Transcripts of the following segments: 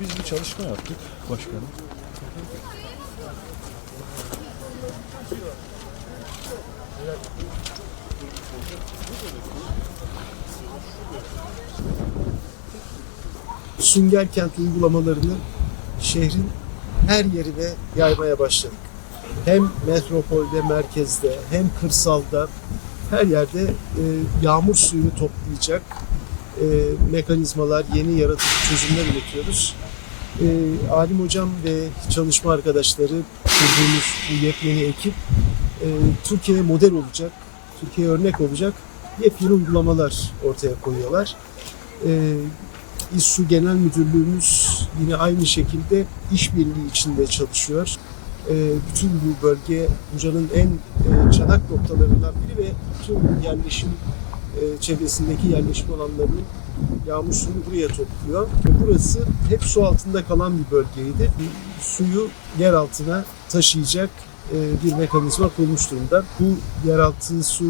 bir çalışma yaptık başkanım. Sünger Kent uygulamalarını şehrin her yerine yaymaya başladık. Hem metropolde, merkezde, hem kırsalda her yerde e, yağmur suyunu toplayacak e, mekanizmalar, yeni yaratıcı çözümler üretiyoruz. E, Alim Hocam ve çalışma arkadaşları kurduğumuz bu yepyeni ekip e, Türkiye'ye model olacak, Türkiye'ye örnek olacak yepyeni uygulamalar ortaya koyuyorlar. E, İSSU Genel Müdürlüğümüz yine aynı şekilde işbirliği içinde çalışıyor. E, bütün bu bölge Buca'nın en e, çanak noktalarından biri ve tüm yerleşim e, çevresindeki yerleşim alanlarının yağmur suyunu buraya topluyor. Ve burası hep su altında kalan bir bölgeydi. Suyu yer altına taşıyacak e, bir mekanizma kurmuş durumda. Bu yeraltı su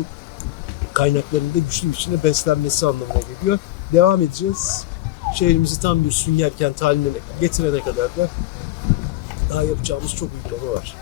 kaynaklarında güçlü biçimde beslenmesi anlamına geliyor. Devam edeceğiz. Şehrimizi tam bir sünger kent haline getirene kadar da daha yapacağımız çok uygulama var.